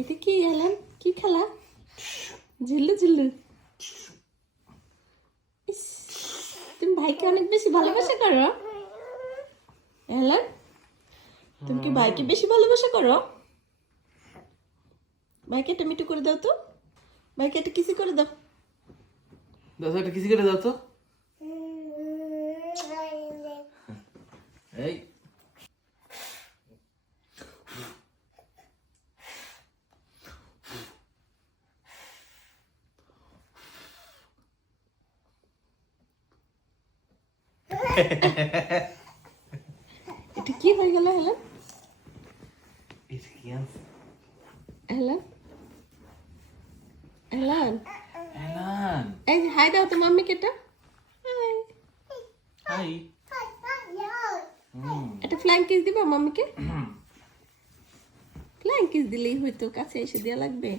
এটা কি, এলাম? কি খেলা? ঝিল্লু ঝিল্লু। তুমি ভাইকে অনেক বেশি ভালোবাসা করো? এলাম, তুমি কি ভাইকে বেশি ভালোবাসা করো? ভাইকে একটা মিটু করে দাও তো। ভাইকে একটা কিসি করে দাও। তো একটা কিসি কেটে দাও তো এই এটা কি হয়ে গেল এটা আনছে হেলেন? হেলেন? এই হাই দাও তো মাম্মিকে এটা। হাই। হাই। হুম। ফ্ল্যাং কিস দিবা মাম্মিকে? ফ্ল্যাং কিস দিলেই হয়তো কাছে এসে দেওয়া লাগবে।